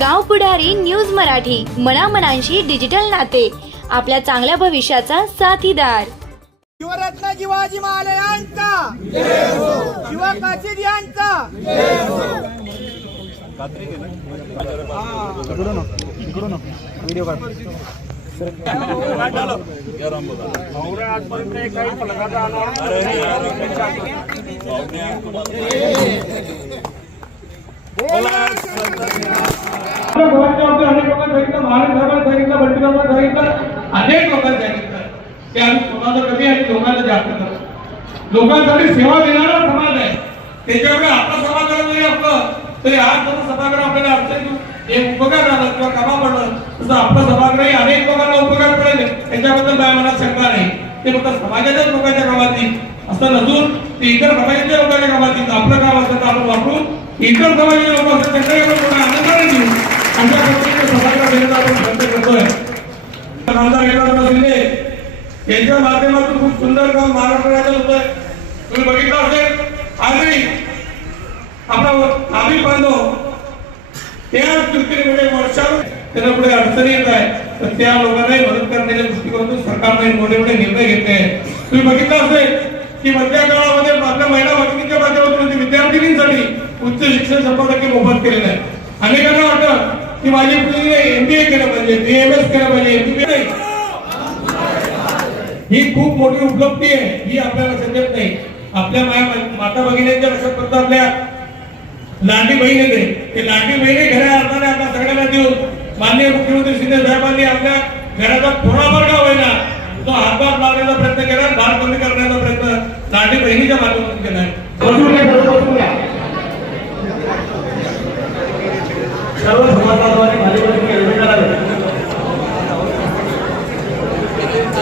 गाव पुढारी न्यूज मराठी मनामनांशी डिजिटल नाते. आपल्या चांगल्या भविष्याचा साथीदार. शिवरत्न शिवाजी महाराजांचा शिवकाशीद यांचा. आपल्या भावाच्या बाबतीत अनेक लोकांनी सांगितलं महाराज साहेबांनी सांगितलं बंटी साहेबांनी सांगितलं अनेक लोकांनी सांगितलं ते आम्ही स्वतःचं कमी आणि लोकांना जास्त करतो लोकांसाठी सेवा देणारा समाज आहे. त्याच्यामुळे आपला सभागृह जरी आपलं तरी आज जसं सभागृह आपल्याला अडचण एक उपकार झाला किंवा कामा पडलं तसं आपलं सभागृह अनेक लोकांना उपकार पडेल. याच्याबद्दल काय मला शंका नाही. ते फक्त समाजाच्याच लोकांच्या कामात येईल असं नसून ते इतर समाजाच्या लोकांच्या कामात येईल आपलं काम असेल तर आपण वापरून इतर समाजाच्या लोक असतात आनंदाने घेऊ आमच्या पद्धतीने सभागृह देण्याचा आपण प्रयत्न करतोय खासदार एकनाथ शिंदे यांच्या माध्यमातून खूप सुंदर काम महाराष्ट्र राज्यात होतंय तुम्ही बघितलं असेल आजही आपला आम्ही बांधव त्या म्हणजे वर्षावर त्यांना पुढे अडचणी येत आहे तर त्या लोकांनाही मदत करण्याच्या दृष्टिकोनातून सरकारने मोठे मोठे निर्णय घेतले आहेत. तुम्ही बघितलं असेल की मधल्या काळामध्ये आपल्या महिला भगिनीच्या माध्यमातून विद्यार्थिनींसाठी उच्च शिक्षण शंभर टक्के मोफत केलेलं आहे वाटतं की माझी मुलीने एमबीए केलं पाहिजे. बीएमएस केलं पाहिजे. एमबीए नाही. ही खूप मोठी उपलब्धी आहे. ही आपल्याला समजत नाही. आपल्या माया माता भगिनींच्या लक्षात फक्त आपल्या लाडली बहीण येते ते. लाडली बहिणी घरा अर्थाने आपल्या सगळ्यांना देऊन माननीय मुख्यमंत्री शिंदे साहेबांनी आपल्या घराचा थोडाफार का होईना तो हातभार लावण्याचा प्रयत्न केला भार बंद करण्याचा प्रयत्न लाडली बहिणीच्या माध्यमातून केला आहे. सर्व